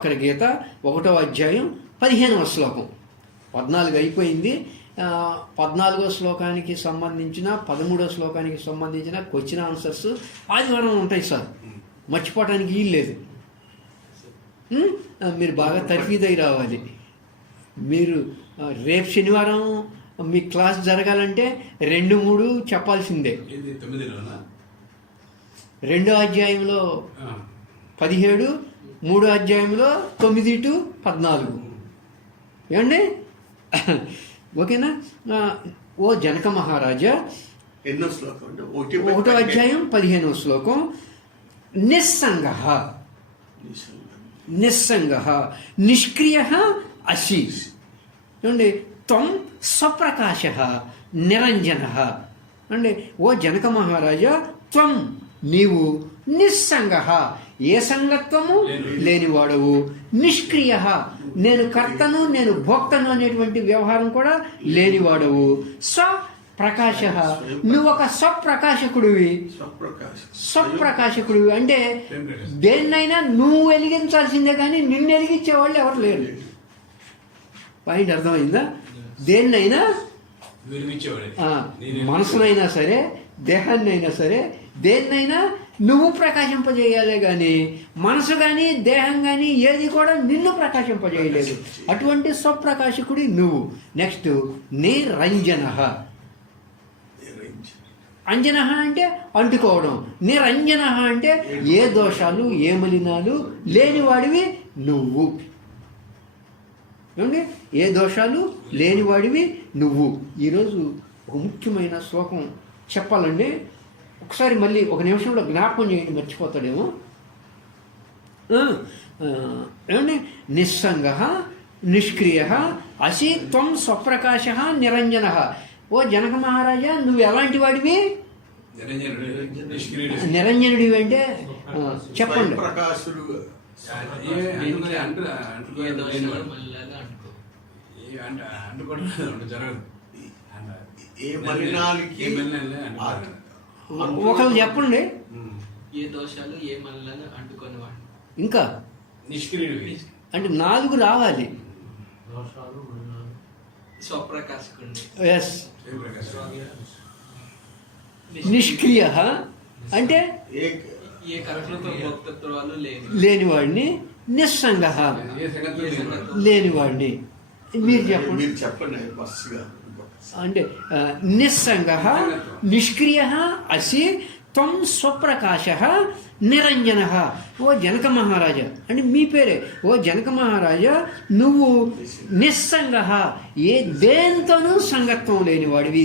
అక్కడ గీత 1వ అధ్యాయం 15వ శ్లోకం. 14 అయిపోయింది. 14వ శ్లోకానికి సంబంధించిన 13వ శ్లోకానికి సంబంధించిన క్వశ్చన్ ఆన్సర్స్ ఆదివారం ఉంటాయి సార్, మర్చిపోవటానికి వీలు లేదు. మీరు బాగా తర్ఫీదై రావాలి. మీరు రేపు శనివారం మీ క్లాస్ జరగాలంటే 2-3 చెప్పాల్సిందే. 2వ అధ్యాయంలో 17, 3వ అధ్యాయంలో 9 to 14. ఏమండి? ఓకేనా? ఓ జనక మహారాజా, ఎన్నో శ్లోకం? 1వ అధ్యాయం 15వ శ్లోకం. నిస్సంగః నిస్సంగః నిష్క్రియః అసి. ఏమండి? త్వం స్వప్రకాశః నిరంజనః. అంటే ఓ జనక మహారాజా, త్వం నీవు, నిస్సంగః ఏ సంగత్వము లేనివాడవు, నిష్క్రియ నేను కర్తను నేను భోక్తను అనేటువంటి వ్యవహారం కూడా లేనివాడవు, స్వప్రకాశ నువ్వు ఒక స్వప్రకాశకుడివి. స్వప్రకాశకుడివి అంటే దేన్నైనా నువ్వు వెలిగించాల్సిందే కానీ నిన్ను వెలిగించేవాళ్ళు ఎవరు లేరు. పాయింట్ అర్థమైందా? దేన్నైనా, మనసునైనా సరే దేహాన్ని అయినా సరే దేన్నైనా నువ్వు ప్రకాశింపజేయాలే కానీ మనసు కానీ దేహం కానీ ఏది కూడా నిన్ను ప్రకాశింపజేయలేదు. అటువంటి స్వప్రకాశకుడి నువ్వు. నెక్స్ట్ నిరంజన. అంజన అంటే అంటుకోవడం, నిరంజన అంటే ఏ దోషాలు ఏ మలినాలు లేనివాడివి నువ్వు. ఏమండి? ఏ దోషాలు లేనివాడివి నువ్వు. ఈరోజు ఒక ముఖ్యమైన శ్లోకం చెప్పాలండి. ఒకసారి మళ్ళీ ఒక నిమిషంలో జ్ఞాపకం చేయండి, మర్చిపోతాడేమో. ఏమండి? నిస్సంగః నిష్క్రియః అసి త్వం స్వప్రకాశ నిరంజనః. ఓ జనక మహారాజా, నువ్వు ఎలాంటి వాడివి? నిరంజనుడివి అంటే చెప్పండి. ఒకళ్ళు చెప్పండి. ఏ దోషాలు ఏ మల్లను అంటుకునేవాడు. ఇంకా అంటే 4 రావాలి. స్వప్రకాశకుడు. ఎస్. నిష్క్రియ అంటే ఏ కర్తృత్వ భోక్తృత్వాలు లేనివాడిని. నిస్సంగ లేనివాడిని. మీరు చెప్పండి. అంటే నిస్సంగ నిష్క్రియ అసి త్వం స్వప్రకాశ నిరంజన. ఓ జనక మహారాజా అంటే మీ పేరే. ఓ జనక మహారాజా, నువ్వు నిస్సంగ దేంతోనూ సంగత్వం లేనివాడివి.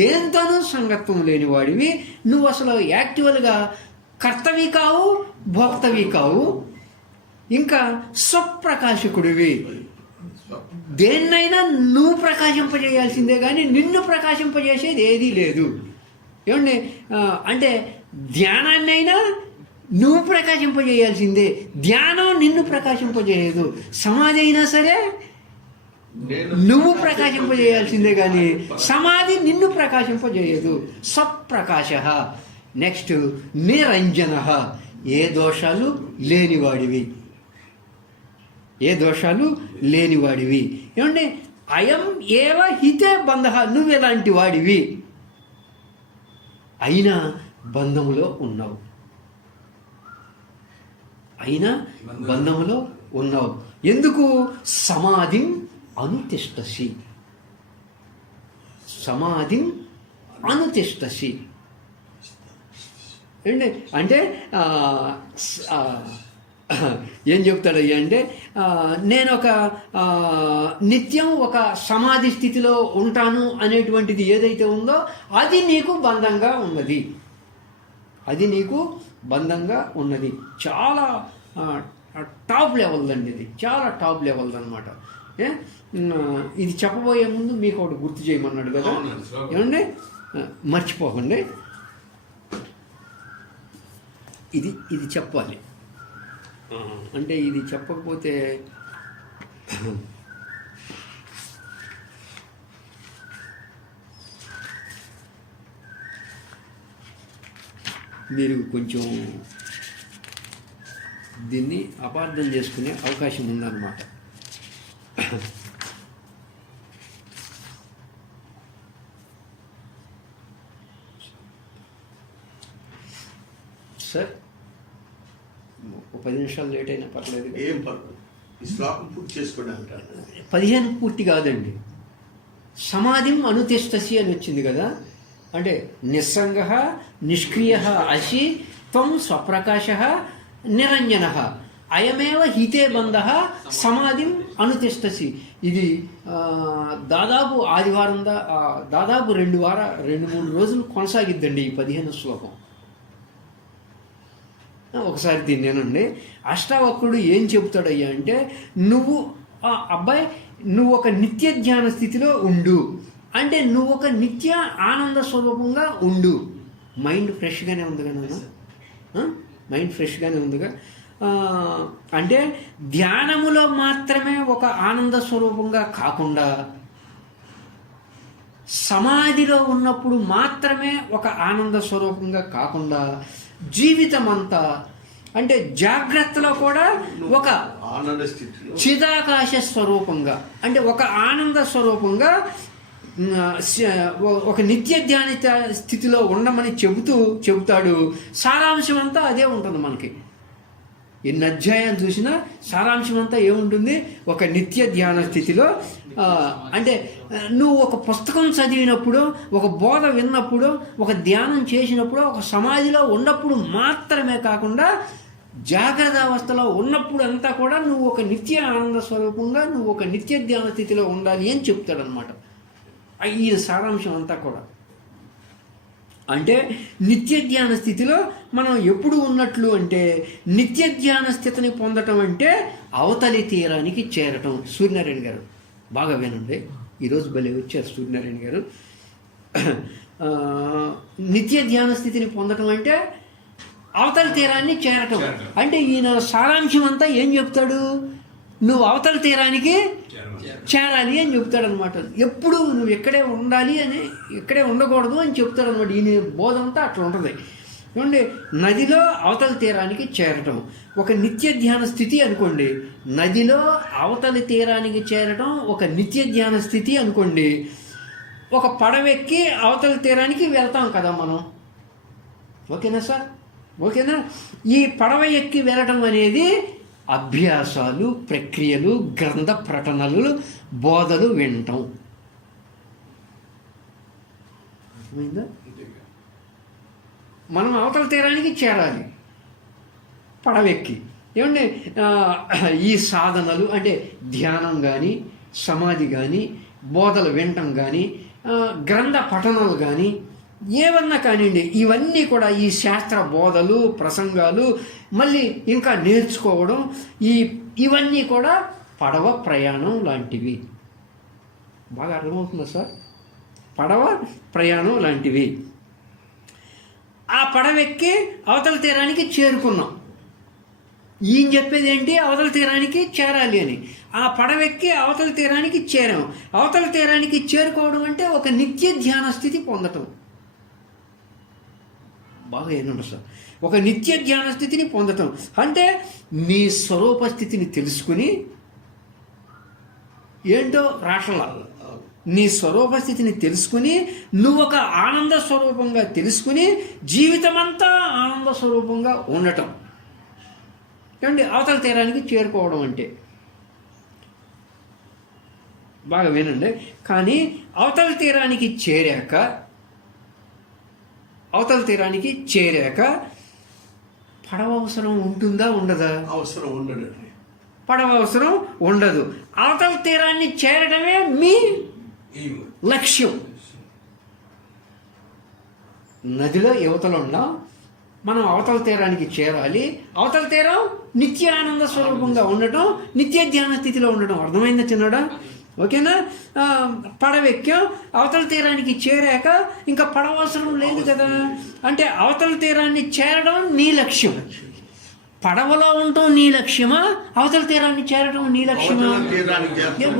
దేంతోనూ సంగత్వం లేనివాడివి నువ్వు. అసలు యాక్చువల్గా కర్తవి కావు, భోక్తవి కావు. ఇంకా స్వప్రకాశకుడివి. దేన్నైనా నువ్వు ప్రకాశింపజేయాల్సిందే కానీ నిన్ను ప్రకాశింపజేసేది ఏదీ లేదు. ఏమండి? అంటే ధ్యానాన్నైనా నువ్వు ప్రకాశింపజేయాల్సిందే, ధ్యానం నిన్ను ప్రకాశింపజేయదు. సమాధి అయినా సరే నువ్వు ప్రకాశింపజేయాల్సిందే కానీ సమాధి నిన్ను ప్రకాశింపజేయదు. స్వప్రకాశ. నెక్స్ట్ నిరంజన. ఏ దోషాలు లేనివాడివి. ఏ దోషాలు లేనివాడివి. ఏమంటే అయం ఏవ హితే బంధ. నువ్వు ఎలాంటి వాడివి అయినా బంధములో ఉన్నావు. ఎందుకు? సమాధిం అనుతిష్టసి. సమాధిం అనుతిష్టసి అంటే ఏం చెప్తాడయ్యా అంటే, నేను ఒక నిత్యం ఒక సమాధి స్థితిలో ఉంటాను అనేటువంటిది ఏదైతే ఉందో అది నీకు బంధంగా ఉన్నది. చాలా టాప్ లెవెల్ అండి. ఇది చాలా టాప్ లెవెల్ అనమాట. ఇది చెప్పబోయే ముందు మీకు ఒకటి గుర్తు చేయమన్నాడు కదా. ఏమండి? మర్చిపోకండి. ఇది చెప్పాలి. అంటే ఇది చెప్పకపోతే మీరు కొంచెం దీన్ని అపార్థం చేసుకునే అవకాశం ఉందన్నమాట. సార్ ఒక 10 నిమిషాలు లేట్ అయినా పర్లేదు. ఏం పర్లేదు, ఈ శ్లోకం పూర్తి చేసుకోండి అంటారు. 15 పూర్తి కాదండి. సమాధిం అనుతిష్టసి అని వచ్చింది కదా, అంటే నిస్సంగ నిష్క్రియ అసి త్వం స్వప్రకాశ నిరంజన అయమేవ హితే బంధ సమాధిం అనుతిష్టసి. ఇది దాదాపు ఆదివారం దాదాపు 2-3 రోజులు కొనసాగిద్దండి ఈ 15 శ్లోకం. ఒకసారి దీన్ని నేనండి. అష్టావక్రుడు ఏం చెబుతాడయ్యా అంటే, నువ్వు అబ్బాయి నువ్వు ఒక నిత్య ధ్యాన స్థితిలో ఉండు, అంటే నువ్వు ఒక నిత్య ఆనంద స్వరూపంగా ఉండు. మైండ్ ఫ్రెష్గానే ఉందిగా నాన్న, మైండ్ ఫ్రెష్గానే ఉందిగా. అంటే ధ్యానములో మాత్రమే ఒక ఆనంద స్వరూపంగా కాకుండా సమాధిలో ఉన్నప్పుడు మాత్రమే ఒక ఆనంద స్వరూపంగా కాకుండా జీవితం అంతా అంటే జాగ్రత్తలో కూడా ఒక ఆనంద స్థితిలో చిదాకాశ స్వరూపంగా, అంటే ఒక ఆనంద స్వరూపంగా ఒక నిత్య ధ్యాన స్థితిలో ఉండమని చెబుతాడు. సారాంశం అంతా అదే ఉంటుంది. మనకి ఎన్ని అధ్యాయాలు చూసినా సారాంశం అంతా ఏముంటుంది? ఒక నిత్య ధ్యాన స్థితిలో. అంటే నువ్వు ఒక పుస్తకం చదివినప్పుడు, ఒక బోధ విన్నప్పుడు, ఒక ధ్యానం చేసినప్పుడు, ఒక సమాధిలో ఉన్నప్పుడు మాత్రమే కాకుండా జాగ్రత్త అవస్థలో ఉన్నప్పుడు అంతా కూడా నువ్వు ఒక నిత్య ఆనంద స్వరూపంగా, నువ్వు ఒక నిత్య ధ్యాన స్థితిలో ఉండాలి అని చెప్తాడనమాట. ఈ సారాంశం అంతా కూడా అంటే నిత్య ధ్యాన స్థితిలో మనం ఎప్పుడు ఉన్నట్లు అంటే, నిత్య ధ్యాన స్థితిని పొందటం అంటే అవతలి తీరానికి చేరటం. సూర్యనారాయణ గారు బాగా వినండి, ఈరోజు భలే వచ్చారు సూర్యనారాయణ గారు. నిత్య ధ్యాన స్థితిని పొందటం అంటే అవతల తీరాన్ని చేరటం. అంటే ఈయన సారాంశం అంతా ఏం చెప్తాడు? నువ్వు అవతల తీరానికి చేరాలి అని చెప్తాడు అనమాట. ఎప్పుడు నువ్వు ఎక్కడే ఉండాలి అని, ఎక్కడే ఉండకూడదు అని చెప్తాడు అనమాట. ఈయన బోధ అంతా అట్లా ఉంటుంది. ఏమండి, నదిలో అవతల తీరానికి చేరటం ఒక నిత్య ధ్యాన స్థితి అనుకోండి. నదిలో అవతలి తీరానికి చేరటం ఒక నిత్య ధ్యాన స్థితి అనుకోండి. ఒక పడవెక్కి అవతల తీరానికి వెళ్తాం కదా మనం, ఓకేనా సార్? ఓకేనా? ఈ పడవ ఎక్కి వెళ్ళటం అనేది అభ్యాసాలు, ప్రక్రియలు, గ్రంథ ప్రకటనలు, బోధలు వినటం. అర్థమైందా? మనం అవతల తీరానికి చేరాలి పడవెక్కి. ఏమంటే ఈ సాధనలు అంటే ధ్యానం కానీ, సమాధి కానీ, బోధలు వినటం కానీ, గ్రంథ పఠనాలు కానీ, ఏమన్నా కానివ్వండి, ఇవన్నీ కూడా ఈ శాస్త్ర బోధలు, ప్రసంగాలు, మళ్ళీ ఇంకా నేర్చుకోవడం, ఇవన్నీ కూడా పడవ ప్రయాణం లాంటివి. బాగా అర్థమవుతుందా సార్? పడవ ప్రయాణం లాంటివి. ఆ పడవెక్కి అవతల తీరానికి చేరుకున్నాం. ఈయన చెప్పేది ఏంటి? అవతల తీరానికి చేరాలి అని. ఆ పడవెక్కి అవతల తీరానికి చేరాం. అవతల తీరానికి చేరుకోవడం అంటే ఒక నిత్య ధ్యాన స్థితి పొందటం. బాగా ఏనండి సార్, ఒక నిత్య ధ్యాన స్థితిని పొందటం అంటే నీ స్వరూప స్థితిని తెలుసుకుని, ఏంటో రాష్ట్రాల నీ స్వరూప స్థితిని తెలుసుకుని, నువ్వు ఒక ఆనంద స్వరూపంగా తెలుసుకుని జీవితమంతా ఆనంద స్వరూపంగా ఉండటం. ఏమండి, అవతల తీరానికి చేరుకోవడం అంటే బాగా వినండి. కానీ అవతల తీరానికి చేరాక పడవ అవసరం ఉంటుందా ఉండదా? అవసరం ఉండదండి. పడవ అవసరం ఉండదు. అవతల తీరాన్ని చేరడమే మీ లక్ష్యం. నదిలో యువతలో ఉన్నాం, మనం అవతల తీరానికి చేరాలి. అవతల తీరం నిత్య ఆనంద స్వరూపంగా ఉండటం, నిత్య ధ్యాన స్థితిలో ఉండటం. అర్థమైందా చిన్నడా? ఓకేనా? పడవెక్కాం, అవతల తీరానికి చేరాక ఇంకా పడవ అవసరం లేదు కదా. అంటే అవతల తీరాన్ని చేరడం నీ లక్ష్యం. పడవలో ఉండటం నీ లక్ష్యమా? అవతల తీరాన్ని చేరడం నీ లక్ష్యమా?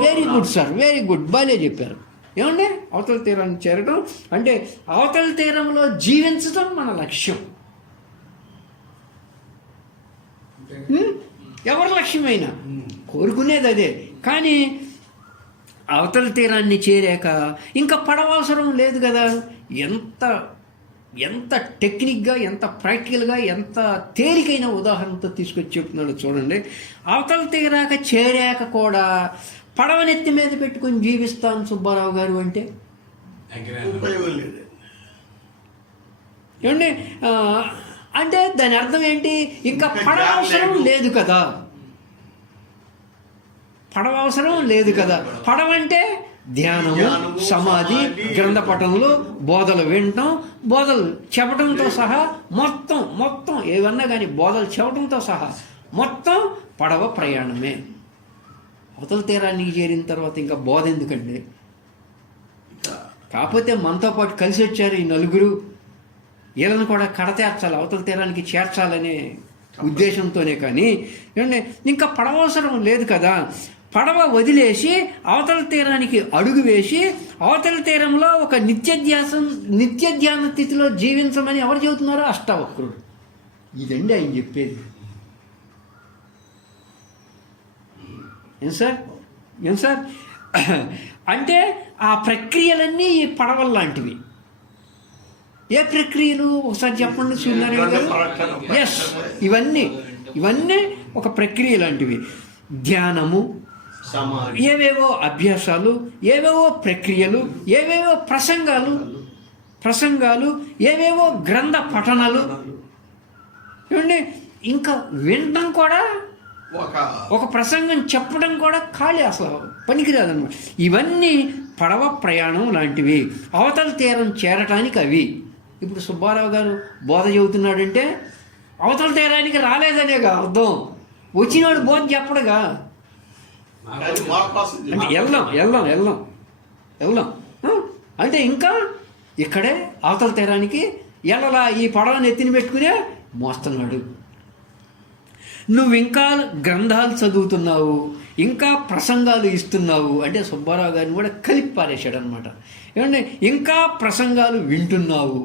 Very good sir, very good, బాలే చెప్పారు. ఏమండి, అవతల తీరాన్ని చేరడం అంటే అవతల తీరంలో జీవించడం మన లక్ష్యం. ఎవరి లక్ష్యమైనా కోరుకునేది అదే. కానీ అవతల తీరాన్ని చేరాక ఇంకా పడవ అవసరం లేదు కదా. ఎంత టెక్నిక్గా, ఎంత ప్రాక్టికల్గా, ఎంత తేలికైన ఉదాహరణతో తీసుకొచ్చి చెప్తున్నాడు చూడండి. అవతల తీరాక చేరాక కూడా పడవనెత్తి మీద పెట్టుకొని జీవిస్తాను సుబ్బారావు గారు అంటే ఉపయోగం లేదు. ఏమండి, అంటే దాని అర్థం ఏంటి? ఇంకా పడవ అవసరం లేదు కదా. పడవ అవసరం లేదు కదా. పడవ అంటే ధ్యానము, సమాధి, గ్రంథ పఠనలు, బోధలు వినటం, బోధలు చెప్పడంతో సహా మొత్తం ఏవన్నా కానీ బోధలు చెప్పడంతో సహా మొత్తం పడవ ప్రయాణమే. అవతల తీరానికి చేరిన తర్వాత ఇంకా బోధ ఎందుకండి? కాకపోతే మనతో పాటు కలిసి వచ్చారు ఈ నలుగురు, వీళ్ళని కూడా కడతేర్చాలి, అవతల తీరానికి చేర్చాలనే ఉద్దేశంతోనే. కానీ ఏమంటే ఇంకా పడవ అవసరం లేదు కదా. పడవ వదిలేసి అవతల తీరానికి అడుగు వేసి అవతల తీరంలో ఒక నిత్య ధ్యాన స్థితిలో జీవించమని ఎవరు చెబుతున్నారో అష్టావక్రుడు. ఇదండి ఆయన చెప్పేది. ఏం సార్ అంటే ఆ ప్రక్రియలన్నీ ఈ పడవల లాంటివి. ఏ ప్రక్రియలు ఒకసారి చెప్పండి సూర్యనారాయణ గారు. ఎస్, ఇవన్నీ ఒక ప్రక్రియ లాంటివి. ధ్యానము, ఏవేవో అభ్యాసాలు, ఏవేవో ప్రక్రియలు, ఏవేవో ప్రసంగాలు, ఏవేవో గ్రంథ పఠనాలు. ఏమండి, ఇంకా వినడం కూడా, ఒక ప్రసంగం చెప్పడం కూడా ఖాళీ, అసలు పనికిరాదన్నమాట. ఇవన్నీ పడవ ప్రయాణం లాంటివి, అవతల తీరం చేరటానికి అవి. ఇప్పుడు సుబ్బారావు గారు బోధ చెబుతున్నాడంటే అవతల తీరానికి రాలేదనేగా అర్థం. వచ్చినాడు బోధ చెప్పడుగా. అంటే వెళ్దాం అంటే ఇంకా ఇక్కడే అవతల తీరానికి ఎల్లలా ఈ పడవని ఎత్తిని పెట్టుకునే మోస్తున్నాడు. నువ్వు ఇంకా గ్రంథాలు చదువుతున్నావు, ఇంకా ప్రసంగాలు ఇస్తున్నావు అంటే సుబ్బారావు గారిని కూడా కలిపి పారేశాడు అనమాట. ఏమంటే ఇంకా ప్రసంగాలు వింటున్నావు,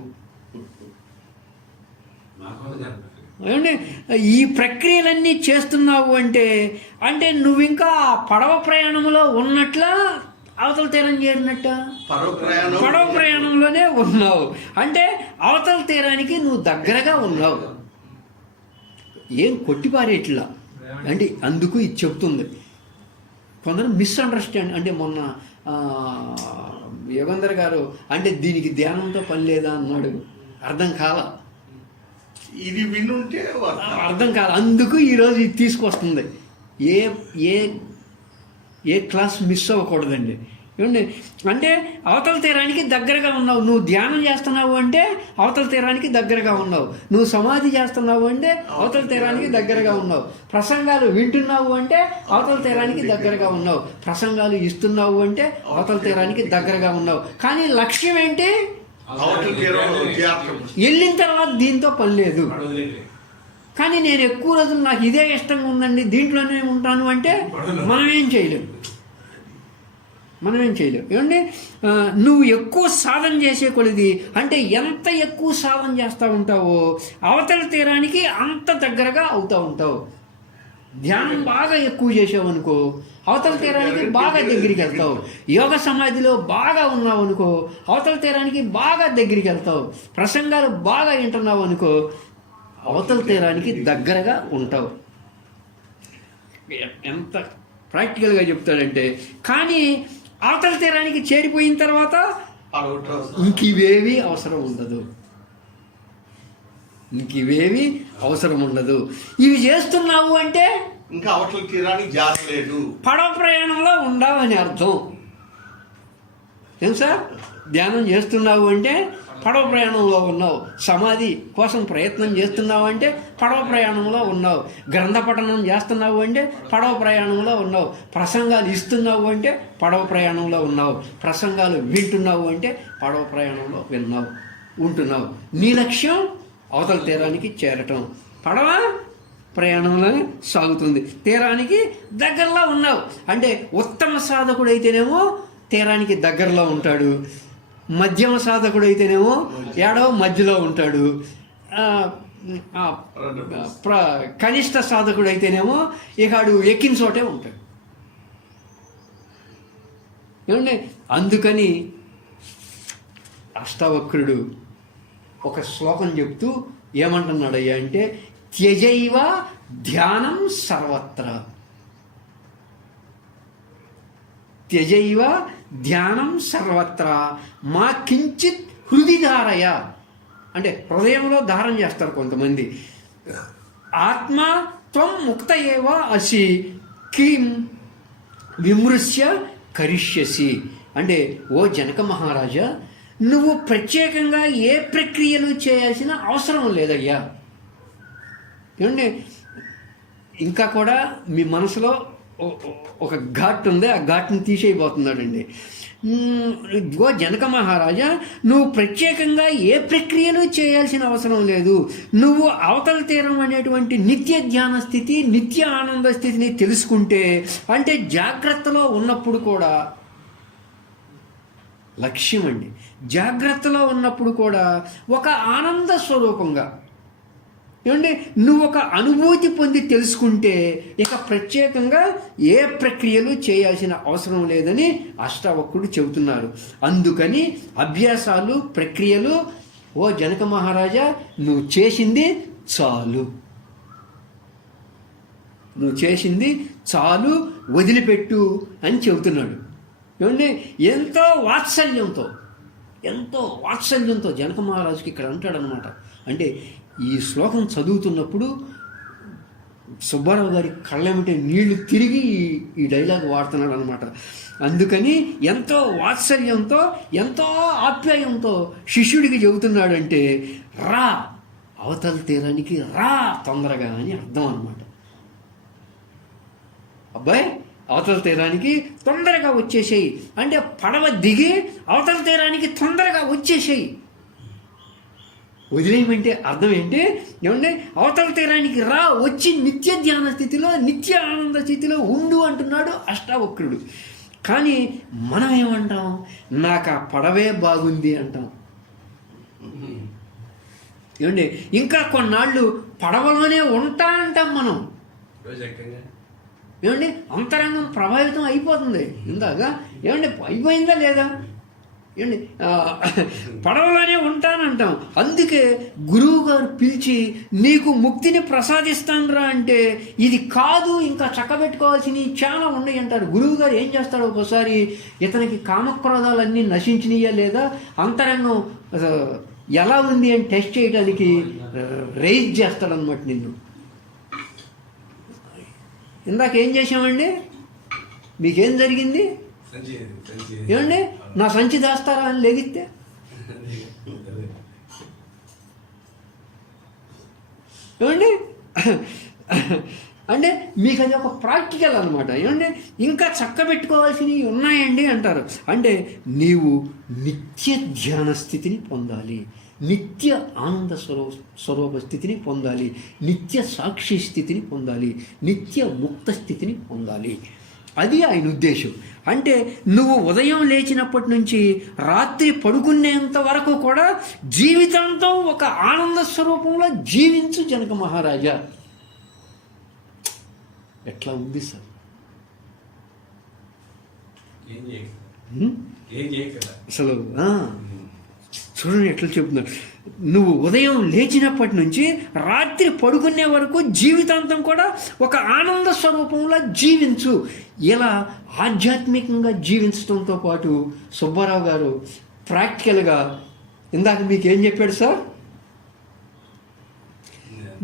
ఏమంటే ఈ ప్రక్రియలన్నీ చేస్తున్నావు అంటే నువ్వు ఇంకా పడవ ప్రయాణంలో ఉన్నట్లా అవతల తీరం చేరినట్ట? పడవ ప్రయాణంలోనే ఉన్నావు అంటే అవతల తీరానికి నువ్వు దగ్గరగా ఉన్నావు. ఏం కొట్టిపారేట్లా అంటే అందుకు ఇది చెప్తుంది. కొందరు మిస్అండర్స్టాండ్ అంటే మొన్న యోగేందర్ గారు అంటే దీనికి ధ్యానంతో పని లేదా అన్నాడు. అర్థం కాల, ఇది వినుంటే అర్థం కాదు. అందుకు ఈరోజు ఇది తీసుకొస్తుంది. ఏ క్లాస్ మిస్ అవ్వకూడదండి. ఏమండి, అంటే అవతల తీరానికి దగ్గరగా ఉన్నావు. నువ్వు ధ్యానం చేస్తున్నావు అంటే అవతల తీరానికి దగ్గరగా ఉన్నావు. నువ్వు సమాధి చేస్తున్నావు అంటే అవతల తీరానికి దగ్గరగా ఉన్నావు. ప్రసంగాలు వింటున్నావు అంటే అవతల తీరానికి దగ్గరగా ఉన్నావు. ప్రసంగాలు ఇస్తున్నావు అంటే అవతల తీరానికి దగ్గరగా ఉన్నావు. కానీ లక్ష్యం ఏంటి? వెళ్ళిన తర్వాత దీంతో పని లేదు. కానీ నేను ఎక్కువ రోజులు నాకు ఇదే ఇష్టంగా ఉందండి, దీంట్లోనే ఉంటాను అంటే మనం ఏం చేయలేము. ఏమండి, నువ్వు ఎక్కువ సాధన చేసే కొలిది అంటే ఎంత ఎక్కువ సాధన చేస్తూ ఉంటావో అవతల తీరానికి అంత దగ్గరగా అవుతూ ఉంటావు. ధ్యానం బాగా ఎక్కువ చేసావు అనుకో అవతల తీరానికి బాగా దగ్గరికి వెళ్తావు. యోగ సమాధిలో బాగా ఉన్నావు అనుకో అవతల తీరానికి బాగా దగ్గరికి వెళ్తావు. ప్రసంగాలు బాగా వింటున్నావు అనుకో అవతల తీరానికి దగ్గరగా ఉంటావు. ఎంత ప్రాక్టికల్గా చెప్తాడంటే, కానీ అవతల తీరానికి చేరిపోయిన తర్వాత ఇంకివేవి అవసరం ఉండదు. ఇవి చేస్తున్నావు అంటే ఇంకా అవతల తీరానికి జారలేదు, పడవ ప్రయాణంలో ఉండవు అని అర్థం. తెలుసా? ధ్యానం చేస్తున్నావు అంటే పడవ ప్రయాణంలో ఉన్నావు. సమాధి కోసం ప్రయత్నం చేస్తున్నావు అంటే పడవ ప్రయాణంలో ఉన్నావు. గ్రంథ పఠనం చేస్తున్నావు అంటే పడవ ప్రయాణంలో ఉన్నావు. ప్రసంగాలు ఇస్తున్నావు అంటే పడవ ప్రయాణంలో ఉన్నావు. ప్రసంగాలు వింటున్నావు అంటే పడవ ప్రయాణంలో ఉంటున్నావు. నీ లక్ష్యం అవతల తీరానికి చేరటం. పడవ ప్రయాణంలోనే సాగుతుంది. తీరానికి దగ్గరలో ఉన్నావు అంటే ఉత్తమ సాధకుడు అయితేనేమో తీరానికి దగ్గరలో ఉంటాడు. మధ్యమ సాధకుడు అయితేనేమో ఏడవ మధ్యలో ఉంటాడు. కనిష్ట సాధకుడు అయితేనేమో ఇక ఆడు ఎక్కిన చోటే ఉంటాడు. ఏమండి, అందుకని అష్టావక్రుడు ఒక శ్లోకం చెప్తూ ఏమంటున్నాడయ్యా అంటే, త్యజైవ ధ్యానం సర్వత్ర, త్యజైవ ధ్యానం సర్వత్ర మా కించిత్ హృది ధారయ, అంటే హృదయంలో ధారణ చేస్తారు కొంతమంది. ఆత్మ త్వం ముక్త ఏవ అసి కిం విమృశ్య కరిష్యసి, అంటే ఓ జనక మహారాజా, నువ్వు ప్రత్యేకంగా ఏ ప్రక్రియలు చేయాల్సిన అవసరం లేదయ్యా. ఏమండి, ఇంకా కూడా మీ మనసులో ఒక ఘాట్ ఉంది, ఆ ఘాట్ని తీసేయబోతున్నాడండి. ఓ జనక మహారాజా, నువ్వు ప్రత్యేకంగా ఏ ప్రక్రియలు చేయాల్సిన అవసరం లేదు. నువ్వు అవతల తీరం అనేటువంటి నిత్య ధ్యాన స్థితి, నిత్య ఆనంద స్థితిని తెలుసుకుంటే, అంటే జాగ్రత్తలో ఉన్నప్పుడు కూడా లక్ష్యం అండి, జాగ్రత్తలో ఉన్నప్పుడు కూడా ఒక ఆనంద స్వరూపంగా, ఏమంటే నువ్వు ఒక అనుభూతి పొంది తెలుసుకుంటే ఇక ప్రత్యేకంగా ఏ ప్రక్రియలు చేయాల్సిన అవసరం లేదని అష్టావక్రుడు చెబుతున్నారు. అందుకని అభ్యాసాలు, ప్రక్రియలు, ఓ జనక మహారాజా నువ్వు చేసింది చాలు, నువ్వు చేసింది చాలు, వదిలిపెట్టు అని చెబుతున్నాడు. ఏమండి, ఎంతో వాత్సల్యంతో జనక మహారాజుకి ఇక్కడ అంటాడనమాట. అంటే ఈ శ్లోకం చదువుతున్నప్పుడు సుబ్బారావు గారి కళ్ళెమిటే నీళ్లు తిరిగి ఈ డైలాగ్ వాడుతున్నాడు అనమాట. అందుకని ఎంతో వాత్సల్యంతో, ఎంతో ఆప్యాయంతో శిష్యుడికి చెబుతున్నాడంటే, రా అవతల తీరానికి రా తొందరగా అని అర్థం అనమాట. అబ్బాయి అవతల తీరానికి తొందరగా వచ్చేసేయి అంటే పడవ దిగి అవతల తీరానికి తొందరగా వచ్చేసేయి. వదిలేయమంటే అర్థం ఏంటి? ఏమంటే అవతల తీరానికి రా, వచ్చి నిత్య ధ్యాన స్థితిలో, నిత్య ఆనంద స్థితిలో ఉండు అంటున్నాడు అష్టావక్రుడు. కానీ మనం ఏమంటాం? నాకు ఆ పడవే బాగుంది అంటాం. ఏమండి, ఇంకా కొన్నాళ్ళు పడవలోనే ఉంటా అంటాం మనం. ఏమండి, అంతరంగం ప్రభావితం అయిపోతుంది. ఇందాక ఏమండి అయిపోయిందా లేదా? ఏమండి, పడవలోనే ఉంటానంటాం. అందుకే గురువు గారు పిలిచి నీకు ముక్తిని ప్రసాదిస్తానురా అంటే, ఇది కాదు ఇంకా చక్కబెట్టుకోవాల్సినవి చాలా ఉన్నాయి అంటారు. గురువు గారు ఏం చేస్తాడు, ఒకసారి ఇతనికి కామక్రోధాలన్నీ నశించినయా లేదా, అంతరంగం ఎలా ఉంది అని టెస్ట్ చేయడానికి రైజ్ చేస్తాడనమాట నిన్ను. ఇందాక ఏం చేసామండి? మీకేం జరిగింది? ఏమండి, నా సంచి దాస్తారా అని లేగిస్తే, ఏమండి అంటే మీకు అది ఒక ప్రాక్టికల్ అనమాట. ఏమండి, ఇంకా చక్కబెట్టుకోవాల్సినవి ఉన్నాయండి అంటారు. అంటే నీవు నిత్య ధ్యాన స్థితిని పొందాలి, నిత్య ఆనంద స్వరూప స్థితిని పొందాలి, నిత్య సాక్షి స్థితిని పొందాలి, నిత్య ముక్త స్థితిని పొందాలి. అది ఆయన ఉద్దేశం. అంటే నువ్వు ఉదయం లేచినప్పటి నుంచి రాత్రి పడుకునేంత వరకు కూడా జీవితాంతం ఒక ఆనంద స్వరూపంలో జీవించు జనక మహారాజా. ఎట్లా ఉంది సార్? అసలు చూడండి ఎట్లా చెప్తున్నాడు. నువ్వు ఉదయం లేచినప్పటి నుంచి రాత్రి పడుకునే వరకు జీవితాంతం కూడా ఒక ఆనంద స్వరూపంలో జీవించు. ఇలా ఆధ్యాత్మికంగా జీవించడంతో పాటు సుబ్బారావు గారు ప్రాక్టికల్గా ఇందాక మీకు ఏం చెప్పాడు సార్?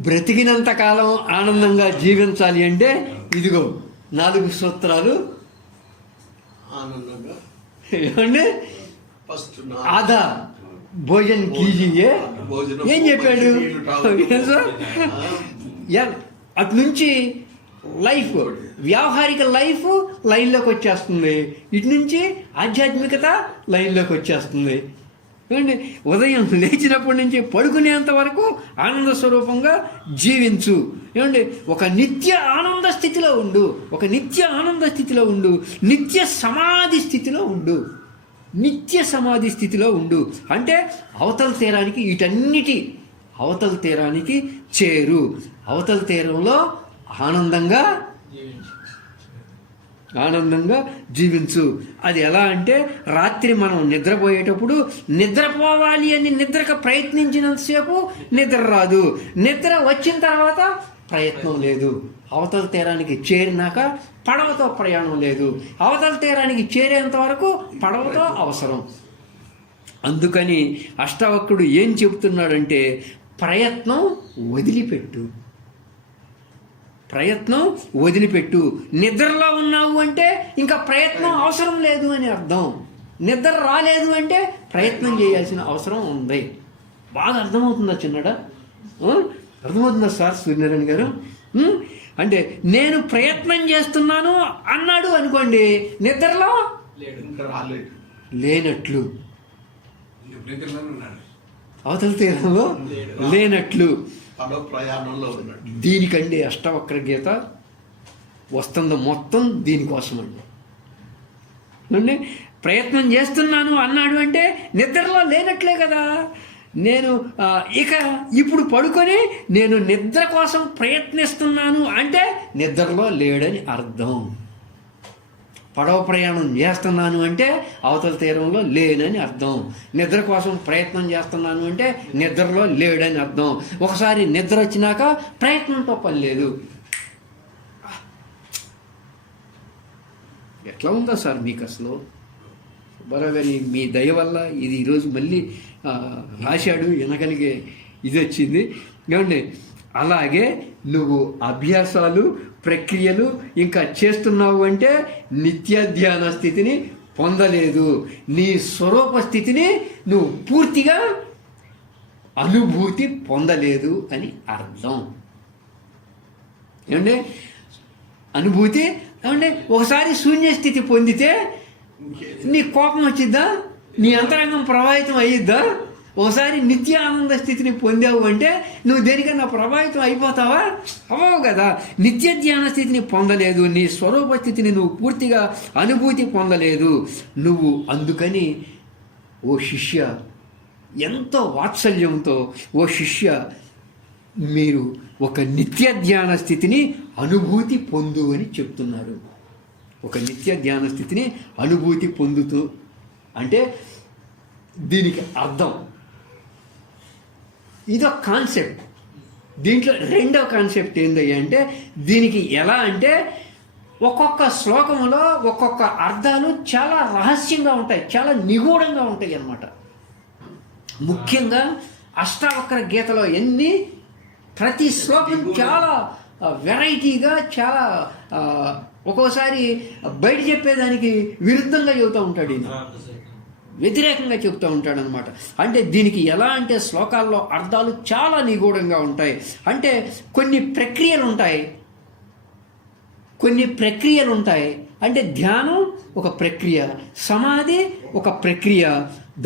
బ్రతికినంత కాలం ఆనందంగా జీవించాలి అంటే ఇదిగో 4 సూత్రాలు. ఆనందంగా ఏమండి, ఆదా భోజన్ కీజియే ఏం చెప్పాడు సార్? అటు నుంచి లైఫ్, వ్యావహారిక లైఫ్ లైన్లోకి వచ్చేస్తుంది, ఇటు నుంచి ఆధ్యాత్మికత లైన్లోకి వచ్చేస్తుంది. ఏమండి, ఉదయం లేచినప్పటి నుంచి పడుకునేంత వరకు ఆనంద స్వరూపంగా జీవించు. ఏమండి, ఒక నిత్య ఆనంద స్థితిలో ఉండు, ఒక నిత్య ఆనంద స్థితిలో ఉండు, నిత్య సమాధి స్థితిలో ఉండు, నిత్య సమాధి స్థితిలో ఉండు. అంటే అవతల తీరానికి వీటన్నిటి అవతల తీరానికి చేరు. అవతల తీరంలో ఆనందంగా జీవించు. అది ఎలా అంటే రాత్రి మనం నిద్రపోయేటప్పుడు నిద్రపోవాలి అని నిద్రకు ప్రయత్నించినంతసేపు నిద్ర రాదు, నిద్ర వచ్చిన తర్వాత ప్రయత్నం లేదు. అవతల తీరానికి చేరినాక పడవతో ప్రయాణం లేదు, అవతల తీరానికి చేరేంత వరకు పడవతో అవసరం. అందుకని అష్టావక్రుడు ఏం చెబుతున్నాడంటే ప్రయత్నం వదిలిపెట్టు, ప్రయత్నం వదిలిపెట్టు. నిద్రలో ఉన్నావు అంటే ఇంకా ప్రయత్నం అవసరం లేదు అని అర్థం. నిద్ర రాలేదు అంటే ప్రయత్నం చేయాల్సిన అవసరం ఉంది. బాగా అర్థమవుతుందా చిన్నడా? అర్థమవుతుందా సార్ సూర్యనారాయణ గారు? అంటే నేను ప్రయత్నం చేస్తున్నాను అన్నాడు అనుకోండి, నిద్రలో ఇంకా రాలేదు, లేనట్లు, అవతల తీరంలో లేనట్లు, పడవ ప్రయాణంలో ఉన్నాడు. దీనికండి అష్టవక్ర గీత వస్తుంది మొత్తం దీనికోసం అండి. ప్రయత్నం చేస్తున్నాను అన్నాడు అంటే నిద్రలో లేనట్లే కదా. నేను ఇక ఇప్పుడు పడుకొని నేను నిద్ర కోసం ప్రయత్నిస్తున్నాను అంటే నిద్రలో లేడని అర్థం. పడవ ప్రయాణం చేస్తున్నాను అంటే అవతల తీరంలో లేనని అర్థం. నిద్ర కోసం ప్రయత్నం చేస్తున్నాను అంటే నిద్రలో లేడని అర్థం. ఒకసారి నిద్ర వచ్చినాక ప్రయత్నంతో పని లేదు. ఎట్లా ఉందో సార్ మీకు అసలు? బరాబరి మీ దయ వల్ల ఇది ఈరోజు మళ్ళీ రాశాడు వినగలిగే ఇది వచ్చింది. ఏమండి అలాగే నువ్వు అభ్యాసాలు ప్రక్రియలు ఇంకా చేస్తున్నావు అంటే నిత్య ధ్యాన స్థితిని పొందలేదు. నీ స్వరూప స్థితిని నువ్వు పూర్తిగా అనుభూతి పొందలేదు అని అర్థం. ఏమండి అనుభూతి ఏమంటే ఒకసారి శూన్యస్థితి పొందితే నీ కోపం వచ్చిద్దా? నీ అంతరంగం ప్రభావితం అయ్యిద్దా? ఒకసారి నిత్య ఆనంద స్థితిని పొందావు అంటే నువ్వు దేనికన్నా ప్రభావితం అయిపోతావా? అవ్వవు కదా. నిత్య ధ్యాన స్థితిని పొందలేదు, నీ స్వరూప స్థితిని నువ్వు పూర్తిగా అనుభూతి పొందలేదు నువ్వు. అందుకని ఓ శిష్య, ఎంతో వాత్సల్యంతో ఓ శిష్య, మీరు ఒక నిత్య ధ్యాన స్థితిని అనుభూతి పొందు అని చెప్తున్నారు. ఒక నిత్య ధ్యాన స్థితిని అనుభూతి పొందుతూ అంటే దీనికి అర్థం ఇదొక కాన్సెప్ట్. దీంట్లో రెండవ కాన్సెప్ట్ ఏందయ్యా అంటే దీనికి ఎలా అంటే ఒక్కొక్క శ్లోకంలో ఒక్కొక్క అర్థాలు చాలా రహస్యంగా ఉంటాయి, చాలా నిగూఢంగా ఉంటాయి అన్నమాట. ముఖ్యంగా అష్టావక్ర గీతలో ప్రతి శ్లోకం చాలా వెరైటీగా, చాలా ఒక్కోసారి బయట చెప్పేదానికి విరుద్ధంగా చెబుతూ ఉంటాడు, ఈయన వ్యతిరేకంగా చెప్తూ ఉంటాడు అనమాట. అంటే దీనికి ఎలా అంటే శ్లోకాల్లో అర్థాలు చాలా నిగూఢంగా ఉంటాయి. అంటే కొన్ని ప్రక్రియలు ఉంటాయి. అంటే ధ్యానం ఒక ప్రక్రియ, సమాధి ఒక ప్రక్రియ,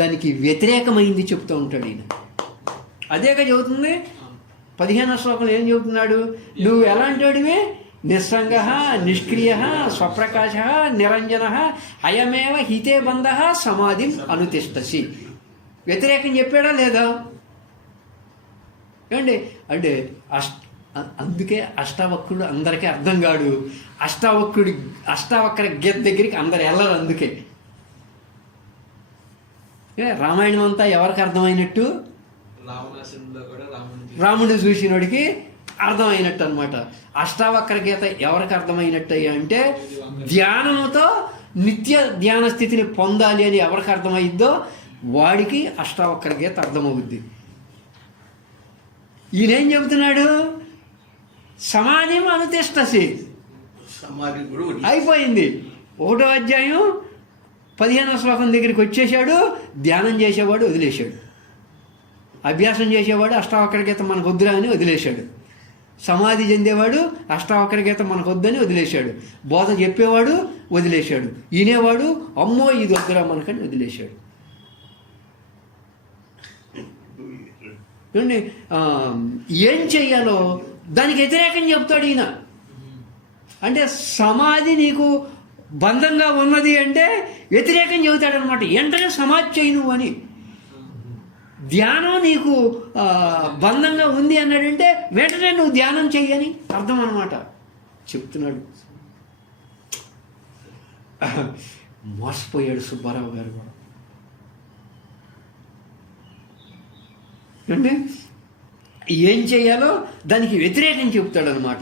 దానికి వ్యతిరేకమైంది చెప్తూ ఉంటాడు ఈయన. అదేగా చెబుతుంది 15వ శ్లోకంలో ఏం చెబుతున్నాడు? నువ్వు ఎలాంటి వాడివి? నిస్సంగ నిష్క్రియ స్వప్రకాశ నిరంజన అయమేవ హితే బంధ సమాధిం అనుతిష్టసి. వ్యతిరేకం చెప్పాడా లేదా? ఏమండి అంటే అందుకే అష్టావక్రుడు అందరికీ అర్థం కాడు. అష్టావక్ర గీత దగ్గరికి అందరు వెళ్ళరు. అందుకే రామాయణం అంతా ఎవరికి అర్థమైనట్టు? రాముడు చూసినోడికి అర్థమైనట్టు అనమాట. అష్టావక్ర గీత ఎవరికి అర్థమైనట్టు అంటే ధ్యానంతో నిత్య ధ్యాన స్థితిని పొందాలి అని ఎవరికి అర్థమైద్దో వాడికి అష్టావక్ర గీత అర్థమవుద్ది. ఈయనేం చెబుతున్నాడు? సమాధి అనుతిష్టసి, సమాధి అయిపోయింది. 1వ అధ్యాయం 15వ శ్లోకం దగ్గరికి వచ్చేసాడు. ధ్యానం చేసేవాడు వదిలేశాడు, అభ్యాసం చేసేవాడు అష్టావక్ర గీత మనకు వద్దురా అని వదిలేశాడు, సమాధి చెందేవాడు అష్టావక్ర గీత మనకు వద్దని వదిలేశాడు, బోధ చెప్పేవాడు వదిలేశాడు, ఈనేవాడు అమ్మో ఇది వద్దురా మనకని వదిలేశాడు. ఏం చెయ్యాలో దానికి వ్యతిరేకం చెప్తాడు ఈయన. అంటే సమాధి నీకు బంధంగా ఉన్నది అంటే వ్యతిరేకం చెబుతాడనమాట. వెంటనే సమాధి చేయి నువ్వు అని. ధ్యానం నీకు బంధంగా ఉంది అన్నాడంటే వెంటనే నువ్వు ధ్యానం చెయ్యని అర్థం అన్నమాట చెప్తున్నాడు. మోసపోయాడు సుబ్బారావు గారు కూడా. అంటే ఏం చేయాలో దానికి వ్యతిరేకం చెప్తాడనమాట.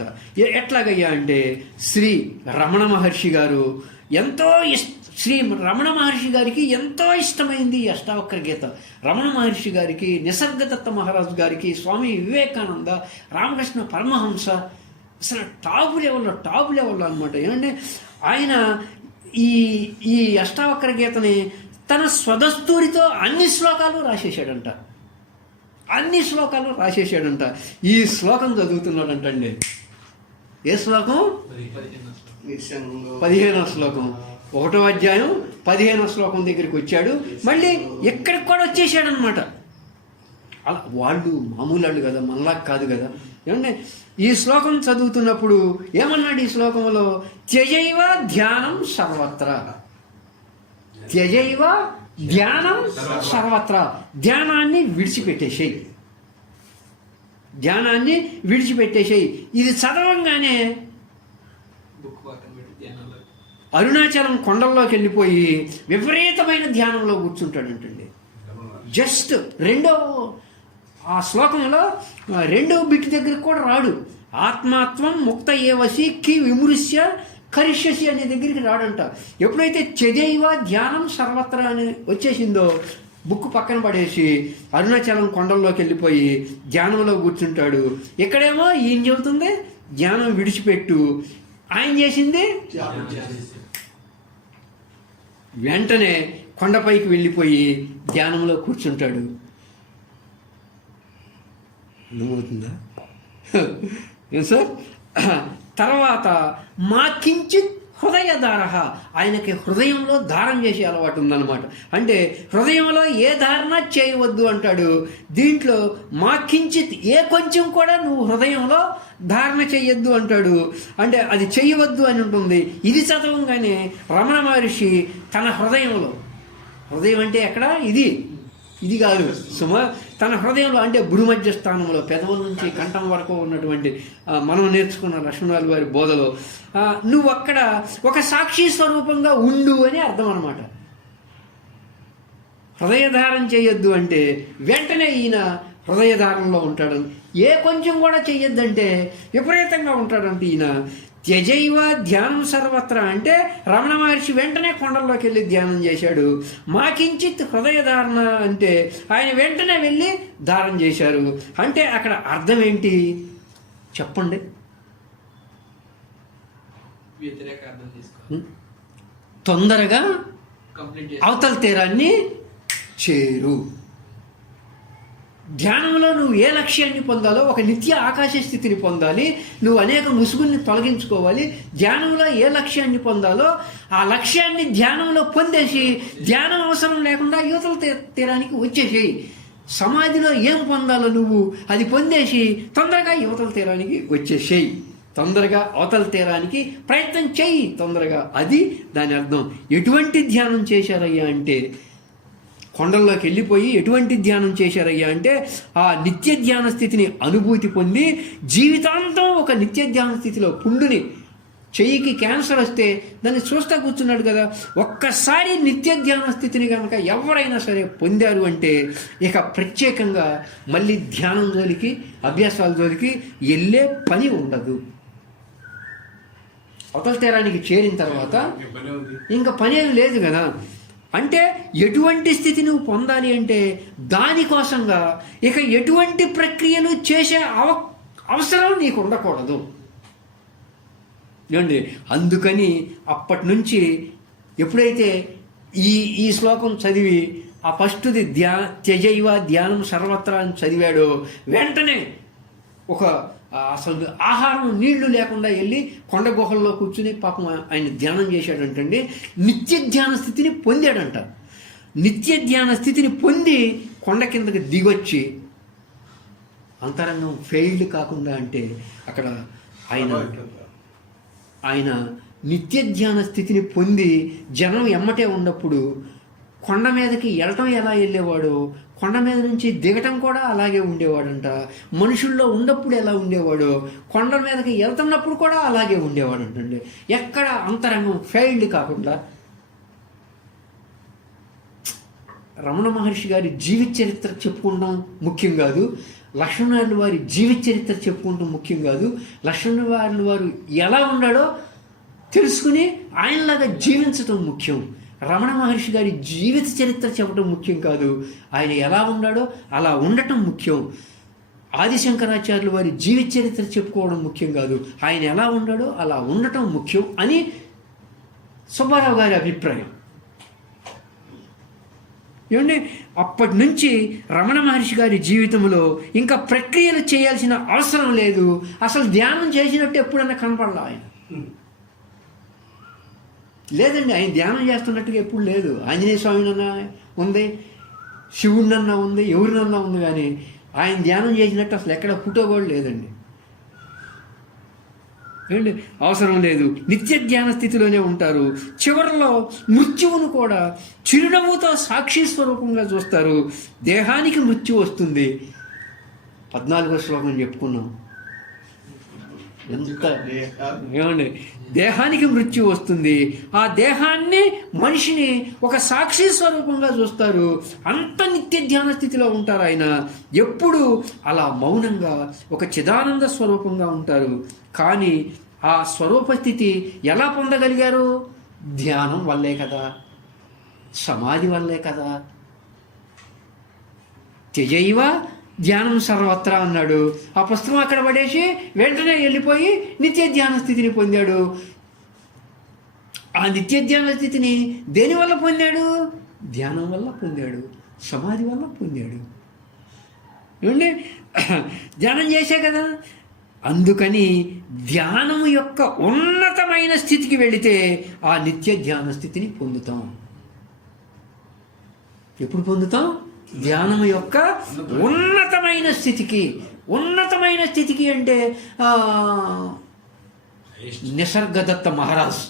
ఎట్లాగయ్యా అంటే శ్రీ రమణ మహర్షి గారు శ్రీ రమణ మహర్షి గారికి ఎంతో ఇష్టమైంది ఈ అష్టావక్ర గీత. రమణ మహర్షి గారికి, నిసర్గదత్త మహారాజు గారికి, స్వామి వివేకానంద, రామకృష్ణ పరమహంస అసలు టాప్ లెవెల్లో అనమాట. ఏమంటే ఆయన ఈ అష్టావక్ర గీతని తన స్వదస్తూరితో అన్ని శ్లోకాలు రాసేసాడంట. ఈ శ్లోకం చదువుతున్నాడంటండి. ఏ శ్లోకం? 15వ శ్లోకం. 1వ అధ్యాయం 15వ శ్లోకం దగ్గరికి వచ్చాడు. మళ్ళీ ఎక్కడికి కూడా వచ్చేసాడనమాట. అలా వాళ్ళు మామూలు వాళ్ళు కదా, మనలా కాదు కదా. ఏమంటే ఈ శ్లోకం చదువుతున్నప్పుడు ఏమన్నాడు ఈ శ్లోకంలో? త్యజైవ ధ్యానం సర్వత్ర. త్యజైవ ధ్యానం సర్వత్ర. ధ్యానాన్ని విడిచిపెట్టేసేయి. ఇది చదవంగానే అరుణాచలం కొండల్లోకి వెళ్ళిపోయి విపరీతమైన ధ్యానంలో కూర్చుంటాడంటండి. జస్ట్ ఆ శ్లోకంలో 2వ బిట్ దగ్గరికి కూడా రాడు. ఆత్మాత్వం ముక్త ఏవసి కి విమృశ్య కరిష్యసి అనే దగ్గరికి రాడంట. ఎప్పుడైతే చదైవ ధ్యానం సర్వత్ర అని వచ్చేసిందో బుక్ పక్కన పడేసి అరుణాచలం కొండల్లోకి వెళ్ళిపోయి ధ్యానంలో కూర్చుంటాడు. ఇక్కడేమో ఈయన చెబుతుంది ధ్యానం విడిచిపెట్టు, ఆయన చేసింది వెంటనే కొండపైకి వెళ్ళిపోయి ధ్యానంలో కూర్చుంటాడు. అర్థమవుతుందా? ఏం సార్? తర్వాత మా కించిత్ హృదయధార, ఆయనకి హృదయంలో దారం చేసే అలవాటు ఉందన్నమాట. అంటే హృదయంలో ఏ ధారణ చేయవద్దు అంటాడు. దీంట్లో మా కించిత్ ఏ కొంచెం కూడా నువ్వు హృదయంలో ధారణ చెయ్యొద్దు అంటాడు. అంటే అది చెయ్యవద్దు అని ఉంటుంది. ఇది చదవంగానే రమణ మహర్షి తన హృదయం అంటే ఎక్కడ? ఇది కాదు సుమ, తన హృదయంలో అంటే భూమధ్య స్థానంలో పెదవుల నుంచి కంఠం వరకు ఉన్నటువంటి మనం నేర్చుకున్న లక్ష్మణుల వారి బోధలో నువ్వు అక్కడ ఒక సాక్షి స్వరూపంగా ఉండు అని అర్థం అనమాట. హృదయధారం చేయొద్దు అంటే వెంటనే ఈయన హృదయధారంలో ఉంటాడు. ఏ కొంచెం కూడా చెయ్యొద్దంటే విపరీతంగా ఉంటాడంటే ఈయన. త్యజైవ ధ్యానం సర్వత్ర అంటే రమణ మహర్షి వెంటనే కొండల్లోకి వెళ్ళి ధ్యానం చేశాడు. మాకించిత్ హృదయధారణ అంటే ఆయన వెంటనే వెళ్ళి ధారణ చేశారు. అంటే అక్కడ అర్థం ఏంటి చెప్పండి? తొందరగా అవతల తీరాన్ని చేరు. ధ్యానంలో నువ్వు ఏ లక్ష్యాన్ని పొందాలో, ఒక నిత్య ఆకాశ స్థితిని పొందాలి, నువ్వు అనేక ముసుగుల్ని తొలగించుకోవాలి. ధ్యానంలో ఏ లక్ష్యాన్ని పొందాలో ఆ లక్ష్యాన్ని ధ్యానంలో పొందేసి ధ్యానం అవసరం లేకుండా యువతల తీరానికి వచ్చేసేయి. సమాధిలో ఏం పొందాలో నువ్వు అది పొందేసి తొందరగా యువతల తీరానికి వచ్చేసేయి. తొందరగా అవతల తీరానికి ప్రయత్నం చేయి తొందరగా. అది దాని అర్థం. ఎటువంటి ధ్యానం చేశారయ్యా అంటే కొండల్లోకి వెళ్ళిపోయి ఎటువంటి ధ్యానం చేశారయ్యా అంటే ఆ నిత్య ధ్యాన స్థితిని అనుభూతి పొంది జీవితాంతం ఒక నిత్య ధ్యాన స్థితిలో పుండుని, చెయ్యికి క్యాన్సర్ వస్తే దాన్ని చూస్తా కూర్చున్నాడు కదా. ఒక్కసారి నిత్య ధ్యాన స్థితిని కనుక ఎవరైనా సరే పొందారు అంటే ఇక ప్రత్యేకంగా మళ్ళీ ధ్యానం జోలికి, అభ్యాసాల జోలికి వెళ్ళే పని ఉండదు. అవతల తీరానికి చేరిన తర్వాత ఇంకా పని ఏమి లేదు కదా. అంటే ఎటువంటి స్థితి నువ్వు పొందాలి అంటే దానికోసంగా ఇక ఎటువంటి ప్రక్రియలు చేసే అవసరం నీకు ఉండకూడదు. ఏమండి? అందుకని అప్పటి నుంచి ఎప్పుడైతే ఈ శ్లోకం చదివి ఆ ఫస్ట్ది త్యజైవ ధ్యానం సర్వత్రా అని చదివాడో వెంటనే ఒక అసలు ఆహారం నీళ్లు లేకుండా వెళ్ళి కొండ గుహల్లో కూర్చుని పాపం ఆయన ధ్యానం చేశాడంటండి. నిత్య ధ్యాన స్థితిని పొందాడంట. నిత్య ధ్యాన స్థితిని పొంది కొండ కిందకి దిగొచ్చి అంతరంగం ఫెయిల్డ్ కాకుండా అంటే అక్కడ ఆయన నిత్య ధ్యాన స్థితిని పొంది జనం ఎమ్మటే ఉన్నప్పుడు కొండ మీదకి వెళ్ళటం ఎలా వెళ్ళేవాడు, కొండ మీద నుంచి దిగటం కూడా అలాగే ఉండేవాడంట. మనుషుల్లో ఉన్నప్పుడు ఎలా ఉండేవాడు, కొండ మీదకి వెళ్తున్నప్పుడు కూడా అలాగే ఉండేవాడంటండి. ఎక్కడ అంతరంగం ఫెయిల్డ్ కాకుండా. రమణ మహర్షి గారి జీవిత చరిత్ర చెప్పుకుంటాం ముఖ్యం కాదు, లక్ష్మణుల వారి జీవిత చరిత్ర చెప్పుకుంటాం ముఖ్యం కాదు. లక్ష్మణుల వారు ఎలా ఉన్నాడో తెలుసుకుని ఆయనలాగా జీవించటం ముఖ్యం. రమణ మహర్షి గారి జీవిత చరిత్ర చెప్పడం ముఖ్యం కాదు, ఆయన ఎలా ఉన్నాడో అలా ఉండటం ముఖ్యం. ఆదిశంకరాచార్యుల వారి జీవిత చరిత్ర చెప్పుకోవడం ముఖ్యం కాదు, ఆయన ఎలా ఉన్నాడో అలా ఉండటం ముఖ్యం అని సుబ్బారావు గారి అభిప్రాయం. ఏమండి, అప్పటి నుంచి రమణ మహర్షి గారి జీవితంలో ఇంకా ప్రక్రియలు చేయాల్సిన అవసరం లేదు. అసలు ధ్యానం చేసినట్టు ఎప్పుడన్నా కనపడలా ఆయన. లేదండి, ఆయన ధ్యానం చేస్తున్నట్టుగా ఎప్పుడు లేదు. ఆంజనేయ స్వామినన్నా ఉంది, శివుడినన్నా ఉంది, ఎవరినన్నా ఉంది, కానీ ఆయన ధ్యానం చేసినట్టు అసలు ఎక్కడ ఫోటో కూడా లేదండి. ఏమండి, అవసరం లేదు. నిత్య ధ్యాన స్థితిలోనే ఉంటారు. చివరిలో మృత్యువును కూడా చిరునవ్వుతో సాక్షి స్వరూపంగా చూస్తారు. దేహానికి మృత్యు వస్తుంది. 14వ శ్లోకం చెప్పుకున్నాం. ఎంత ఏమండి, దేహానికి మృత్యు వస్తుంది. ఆ దేహాన్ని, మనిషిని ఒక సాక్షి స్వరూపంగా చూస్తారు. అంత నిత్య ధ్యాన స్థితిలో ఉంటారు ఆయన. ఎప్పుడు అలా మౌనంగా ఒక చిదానంద స్వరూపంగా ఉంటారు. కానీ ఆ స్వరూప స్థితి ఎలా పొందగలిగారు? ధ్యానం వల్లే కదా, సమాధి వల్లే కదా. త్యజైవ ధ్యానం సర్వత్రా అన్నాడు. ఆ పుస్తకం అక్కడ పడేసి వెంటనే వెళ్ళిపోయి నిత్య ధ్యాన స్థితిని పొందాడు. ఆ నిత్య ధ్యాన స్థితిని దేనివల్ల పొందాడు? ధ్యానం వల్ల పొందాడు, సమాధి వల్ల పొందాడు. ఏమండి, ధ్యానం చేశా కదా. అందుకని ధ్యానం యొక్క ఉన్నతమైన స్థితికి వెళితే ఆ నిత్య ధ్యాన స్థితిని పొందుతాం. ఎప్పుడు పొందుతాం? ధ్యానం యొక్క ఉన్నతమైన స్థితికి. ఉన్నతమైన స్థితికి అంటే నిసర్గదత్త మహారాజ్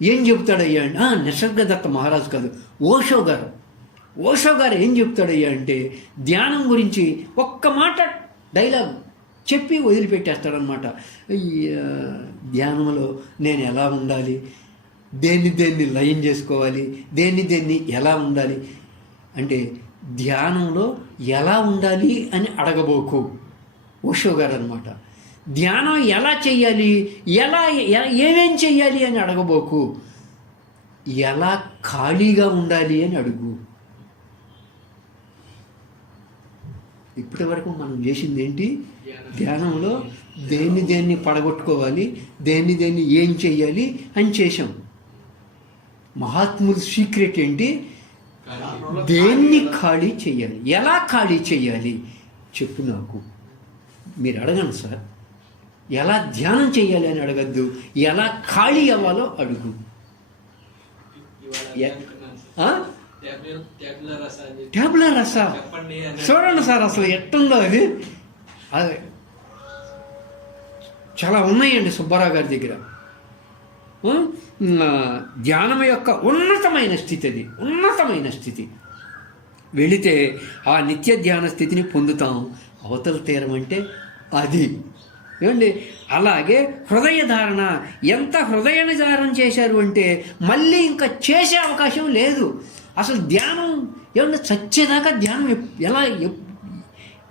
ఏం చెప్తాడయ్యా అంటే, నిసర్గదత్త మహారాజ్ కాదు, ఓషో గారు ఏం చెప్తాడయ్యా అంటే, ధ్యానం గురించి ఒక్క మాట డైలాగ్ చెప్పి వదిలిపెట్టేస్తాడనమాట. ధ్యానంలో నేను ఎలా ఉండాలి, దేన్ని లయం చేసుకోవాలి, దేన్ని ఎలా ఉండాలి అంటే, ధ్యానంలో ఎలా ఉండాలి అని అడగబోకు ఓషో గారు అనమాట. ధ్యానం ఎలా చెయ్యాలి, ఏమేం చెయ్యాలి అని అడగబోకు, ఎలా ఖాళీగా ఉండాలి అని అడుగు. ఇప్పటి వరకు మనం చేసింది ఏంటి? ధ్యానంలో దేన్ని పడగొట్టుకోవాలి, దేన్ని ఏం చెయ్యాలి అని చేశాం. మహాత్ముల సీక్రెట్ ఏంటి? దేన్ని ఖాళీ చెయ్యాలి, ఎలా ఖాళీ చెయ్యాలి చెప్పు నాకు. మీరు అడగండి సార్, ఎలా ధ్యానం చెయ్యాలి అని అడగద్దు, ఎలా ఖాళీ అవ్వాలో అడుగు. ట్యాబ్లా రసా చూడండి సార్, అసలు ఎట్టుందో అది. చాలా ఉన్నాయండి సుబ్బారావు గారి దగ్గర. ధ్యానం యొక్క ఉన్నతమైన స్థితి అది, ఉన్నతమైన స్థితి. వెళితే ఆ నిత్య ధ్యాన స్థితిని పొందుతాం. అవతల తీరం అంటే అది. ఏమండి, అలాగే హృదయ ధారణ. ఎంత హృదయాన్ని ధారణ చేశారు అంటే మళ్ళీ ఇంకా చేసే అవకాశం లేదు. అసలు ధ్యానం ఏమన్నా చచ్చేదాకా ధ్యానం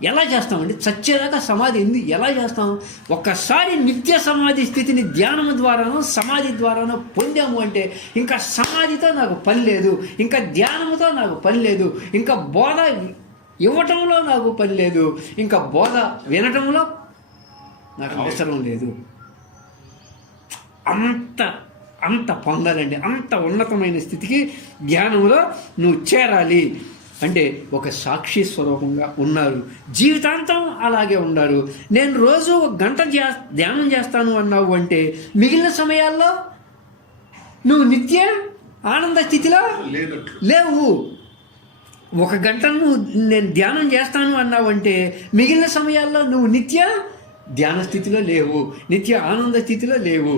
ఎలా చేస్తామండి? చచ్చేదాకా సమాధి ఎలా చేస్తాం? ఒక్కసారి నిత్య సమాధి స్థితిని ధ్యానం ద్వారానో సమాధి ద్వారానో పొందాము అంటే ఇంకా సమాధితో నాకు పని లేదు, ఇంకా ధ్యానంతో నాకు పని లేదు, ఇంకా బోధ ఇవ్వటంలో నాకు పని లేదు, ఇంకా బోధ వినటంలో నాకు అవసరం లేదు. అంత పొందాలండి. అంత ఉన్నతమైన స్థితికి ధ్యానంలో నువ్వు చేరాలి. అంటే ఒక సాక్షి స్వరూపంగా ఉన్నారు, జీవితాంతం అలాగే ఉన్నారు. నేను రోజు 1 గంట ధ్యానం చేస్తాను అన్నావు అంటే మిగిలిన సమయాల్లో నువ్వు నిత్య ఆనంద స్థితిలో లేవు. 1 గంట నేను ధ్యానం చేస్తాను అన్నావు అంటే మిగిలిన సమయాల్లో నువ్వు నిత్య ధ్యాన స్థితిలో లేవు, నిత్య ఆనంద స్థితిలో లేవు.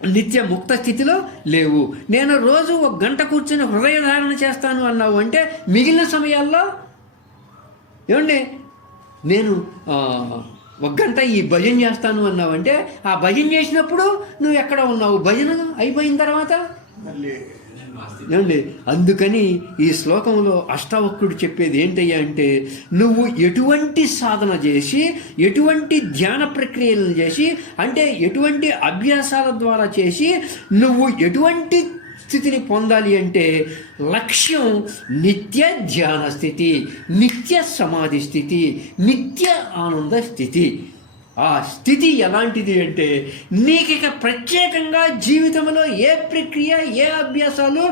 నిత్య ముక్త స్థితిలో లేవు. నేను రోజు 1 గంట కూర్చొని హృదయ ధారణ చేస్తాను అన్నావు అంటే మిగిలిన సమయాల్లో ఏమండి నేను 1 గంట ఈ భజన చేస్తాను అన్నావంటే ఆ భజన చేసినప్పుడు నువ్వు ఎక్కడ ఉన్నావు? భజన అయిపోయిన తర్వాత మళ్ళీ ఏమండి అందుకని ఈ శ్లోకంలో అష్టావక్రుడు చెప్పేది ఏంటయ్యా అంటే, నువ్వు ఎటువంటి సాధన చేసి, ఎటువంటి ధ్యాన ప్రక్రియలను చేసి, అంటే ఎటువంటి అభ్యాసాల ద్వారా చేసి నువ్వు ఎటువంటి స్థితిని పొందాలి అంటే లక్ష్యం నిత్య ధ్యాన స్థితి, నిత్య సమాధి స్థితి, నిత్య ఆనంద స్థితి. ఆ స్థితి ఎలాంటిది అంటే నీకిక ప్రత్యేకంగా జీవితంలో ఏ ప్రక్రియ, ఏ అభ్యాసాలు,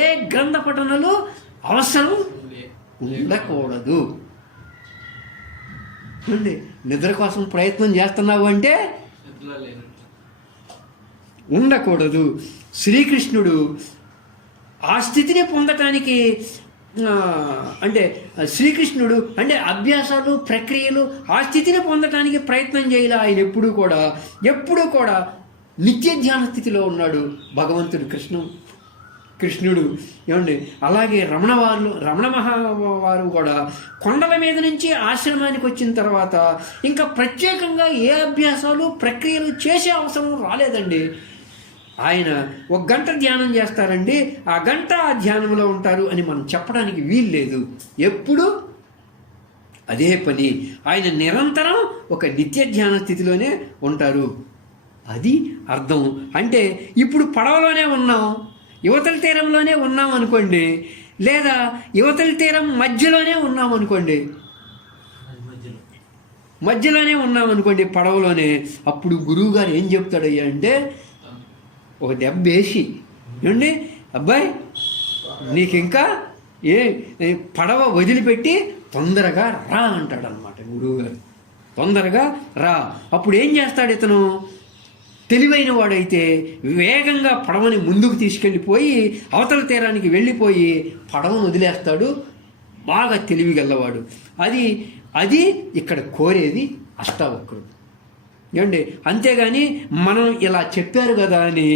ఏ గ్రంథ పఠనాలు అవసరం ఉండకూడదు. అండి నిద్ర కోసం ప్రయత్నం చేస్తున్నావు అంటే ఉండకూడదు. శ్రీకృష్ణుడు ఆ స్థితిని పొందటానికి అంటే శ్రీకృష్ణుడు అంటే అభ్యాసాలు, ప్రక్రియలు ఆ స్థితిని పొందటానికి ప్రయత్నం చేయాలి. ఆయన ఎప్పుడూ కూడా నిత్య ధ్యాన స్థితిలో ఉన్నాడు భగవంతుడు కృష్ణుడు. ఏమండి అలాగే రమణ మహావారు కూడా కొండల మీద నుంచి ఆశ్రమానికి వచ్చిన తర్వాత ఇంకా ప్రత్యేకంగా ఏ అభ్యాసాలు, ప్రక్రియలు చేసే అవసరం రాలేదండి. ఆయన 1 గంట ధ్యానం చేస్తారండి, ఆ గంట ఆ ధ్యానంలో ఉంటారు అని మనం చెప్పడానికి వీల్లేదు. ఎప్పుడు అదే పని. ఆయన నిరంతరం ఒక నిత్య ధ్యాన స్థితిలోనే ఉంటారు. అది అర్థం. అంటే ఇప్పుడు పడవలోనే ఉన్నాం, యువతల తీరంలోనే ఉన్నాం అనుకోండి, లేదా యువతల తీరం మధ్యలోనే ఉన్నాం అనుకోండి, పడవలోనే. అప్పుడు గురువు గారు ఏం చెప్తాడయ్యా అంటే ఒక దెబ్బ వేసి, ఏమండి అబ్బాయి నీకు ఇంకా పడవ వదిలిపెట్టి తొందరగా రా అంటాడనమాట గురువుగారు. తొందరగా రా. అప్పుడు ఏం చేస్తాడు ఇతను? తెలివైన వాడైతే వేగంగా పడవని ముందుకు తీసుకెళ్ళిపోయి అవతల తీరానికి వెళ్ళిపోయి పడవను వదిలేస్తాడు. బాగా తెలివిగలవాడు. అది ఇక్కడ కోరేది అష్టావక్రుడు. ఏమండి అంతేగాని మనం ఇలా చెప్పారు కదా అని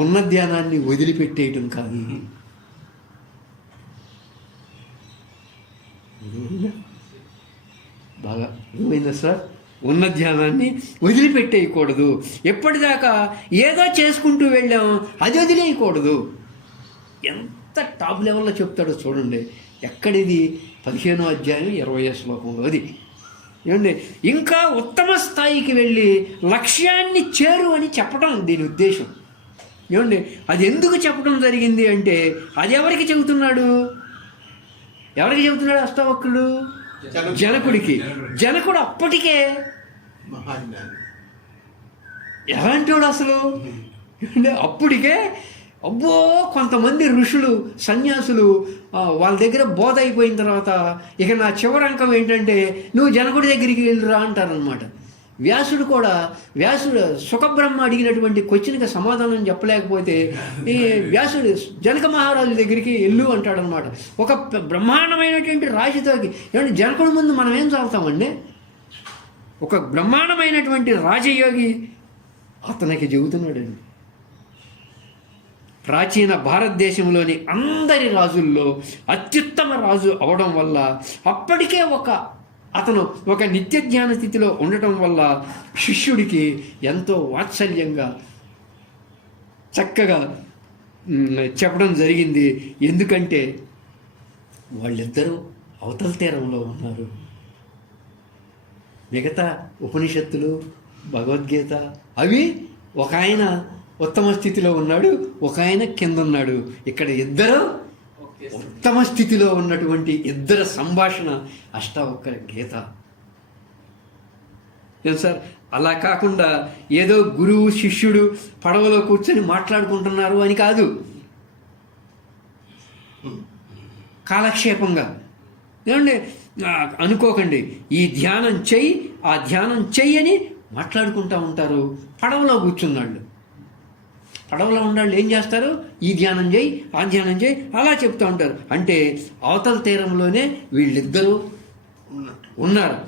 ఉన్న ధ్యానాన్ని వదిలిపెట్టేయటం కాదు. బాగా ఏమైందా సార్? ఉన్న ధ్యానాన్ని వదిలిపెట్టేయకూడదు. ఎప్పటిదాకా ఏదో చేసుకుంటూ వెళ్ళాం, అది వదిలేయకూడదు. ఎంత టాప్ లెవెల్లో చెప్తాడో చూడండి. ఎక్కడిది? 15వ అధ్యాయం 20వ శ్లోకంలో. అది ఏమండి ఇంకా ఉత్తమ స్థాయికి వెళ్ళి లక్ష్యాన్ని చేరు అని చెప్పడం దీని ఉద్దేశం. ఏమండి అది ఎందుకు చెప్పడం జరిగింది అంటే అది ఎవరికి చెబుతున్నాడు అష్టావక్రుడు? జనకుడికి. జనకుడు అప్పటికే మహాజ్ఞాని. ఎలాంటి వాడు అసలు? అప్పటికే అబ్బో కొంతమంది ఋషులు, సన్యాసులు వాళ్ళ దగ్గర బోధ అయిపోయిన తర్వాత ఇక నా చివరి అంకం ఏంటంటే నువ్వు జనకుడి దగ్గరికి వెళ్ళిరా అంటారనమాట. వ్యాసుడు సుఖబ్రహ్మ అడిగినటువంటి క్వశ్చన్కి సమాధానం చెప్పలేకపోతే ఈ వ్యాసుడు జనక మహారాజు దగ్గరికి వెళ్ళు అంటాడనమాట. ఒక బ్రహ్మాండమైనటువంటి రాజుతోకి. ఏమంటే జనకుడి ముందు మనం ఏం చదువుతామండి? ఒక బ్రహ్మాండమైనటువంటి రాజయోగి అతనికి చెబుతున్నాడండి. ప్రాచీన భారతదేశంలోని అందరి రాజుల్లో అత్యుత్తమ రాజు అవడం వల్ల అప్పటికే అతను ఒక నిత్య ధ్యాన స్థితిలో ఉండటం వల్ల శిష్యుడికి ఎంతో వాత్సల్యంగా చక్కగా చెప్పడం జరిగింది. ఎందుకంటే వాళ్ళిద్దరూ అవతల తీరంలో ఉన్నారు. మిగతా ఉపనిషత్తులు, భగవద్గీత అవి ఒక ఆయన ఉత్తమ స్థితిలో ఉన్నాడు, ఒక ఆయన కింద ఉన్నాడు. ఇక్కడ ఇద్దరు ఉత్తమ స్థితిలో ఉన్నటువంటి ఇద్దరు సంభాషణ అష్టావక్ర గీత. ఏం సార్? అలా కాకుండా ఏదో గురువు శిష్యుడు పడవలో కూర్చొని మాట్లాడుకుంటున్నారు అని కాదు, కాలక్షేపంగా. ఏమండి అనుకోకండి, ఈ ధ్యానం చెయ్యి, ఆ ధ్యానం చెయ్యి అని మాట్లాడుకుంటూ ఉంటారు. పడవలో కూర్చున్నాళ్ళు, పడవలో ఉండాళ్ళు ఏం చేస్తారు? ఈ ధ్యానం చేయి, ఆ ధ్యానం చేయి అలా చెప్తూ ఉంటారు. అంటే అవతల తీరంలోనే వీళ్ళిద్దరూ ఉన్నారు.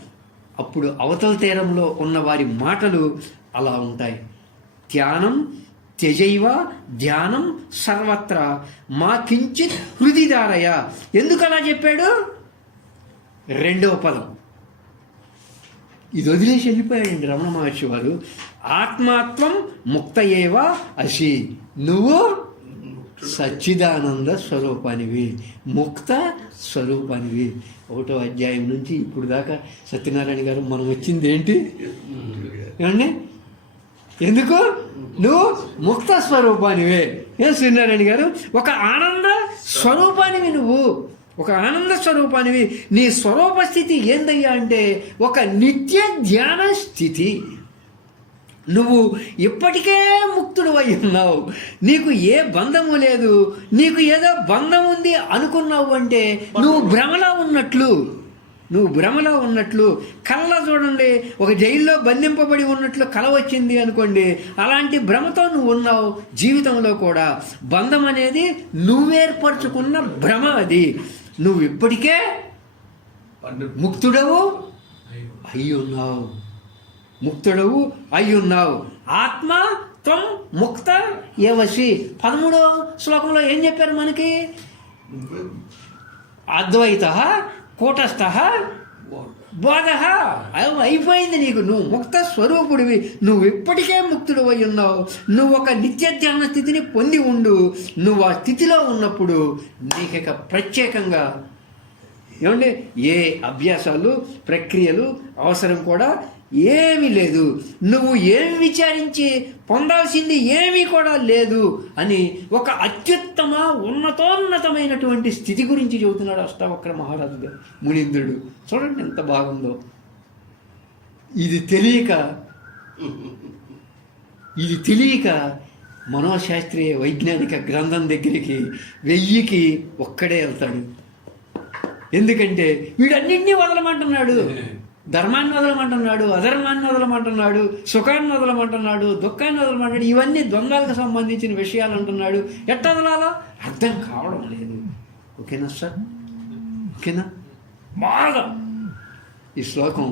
అప్పుడు అవతల తీరంలో ఉన్న వారి మాటలు అలా ఉంటాయి. ధ్యానం త్యజైవ ధ్యానం సర్వత్ర మా కించిత్ హృదిదారయ. ఎందుకు అలా చెప్పాడు? రెండవ పదం ఇది వదిలేసి వెళ్ళిపోయాడండి రమణ మహర్షి వారు. ఆత్మాత్వం ముక్త ఏవ అసి, నువ్వు సచ్చిదానంద స్వరూపానివి, ముక్త స్వరూపానివి. 1వ అధ్యాయం నుంచి ఇప్పుడు దాకా సత్యనారాయణ గారు మనం వచ్చింది ఏంటి ఏమండి? ఎందుకు? నువ్వు ముక్త స్వరూపానివే. ఏం సూర్యనారాయణ గారు? ఒక ఆనంద స్వరూపానివి, నువ్వు ఒక ఆనంద స్వరూపానివి. నీ స్వరూప స్థితి ఏందయ్యా అంటే ఒక నిత్య ధ్యాన స్థితి. నువ్వు ఇప్పటికే ముక్తుడు అయి ఉన్నావు, నీకు ఏ బంధము లేదు. నీకు ఏదో బంధం ఉంది అనుకున్నావు అంటే నువ్వు భ్రమలో ఉన్నట్లు, నువ్వు భ్రమలో ఉన్నట్లు. కళ్ళ చూడండి, ఒక జైల్లో బంధింపబడి ఉన్నట్లు కల వచ్చింది అనుకోండి, అలాంటి భ్రమతో నువ్వు ఉన్నావు. జీవితంలో కూడా బంధం అనేది నువ్వేర్పరచుకున్న భ్రమ. అది నువ్వు ఇప్పటికే ముక్తుడవు అయి ఉన్నావు, ముక్తుడవు అయి ఉన్నావు. ఆత్మ త్వం ముక్త ఏవసి. 13వ శ్లోకంలో ఏం చెప్పారు మనకి? అద్వైత కూటస్థ బోధ. అయిపోయింది నీకు, నువ్వు ముక్త స్వరూపుడివి, నువ్వు ఇప్పటికే ముక్తుడు అయి ఉన్నావు. నువ్వు ఒక నిత్య ధ్యాన స్థితిని పొంది ఉండు. నువ్వు ఆ స్థితిలో ఉన్నప్పుడు నీకిక ప్రత్యేకంగా ఏమండి ఏ అభ్యాసాలు ప్రక్రియలు అవసరం కూడా ఏమీ లేదు. నువ్వు ఏమి విచారించి పొందాల్సింది ఏమీ కూడా లేదు అని ఒక అత్యుత్తమ ఉన్నతోన్నతమైనటువంటి స్థితి గురించి చెబుతున్నాడు అష్టావక్ర మహారాజు గారు, మునీంద్రుడు. చూడండి ఎంత బాగుందో. ఇది తెలియక మనోశాస్త్రీయ వైజ్ఞానిక గ్రంథం దగ్గరికి 1000కి ఒక్కడే వెళ్తాడు. ఎందుకంటే వీడన్నింటినీ వదలమంటున్నాడు. ధర్మాన్ని వదలమంటున్నాడు, అధర్మాన్ని వదలమంటున్నాడు, సుఖాన్ని వదలమంటున్నాడు, దుఃఖాన్ని వదలమంటున్నాడు. ఇవన్నీ ద్వంద్వాలకు సంబంధించిన విషయాలు అంటున్నాడు. ఎట్లా వదలాలో అర్థం కావడం లేదు. ఓకేనా సార్? ఓకేనా? బాగా ఈ శ్లోకం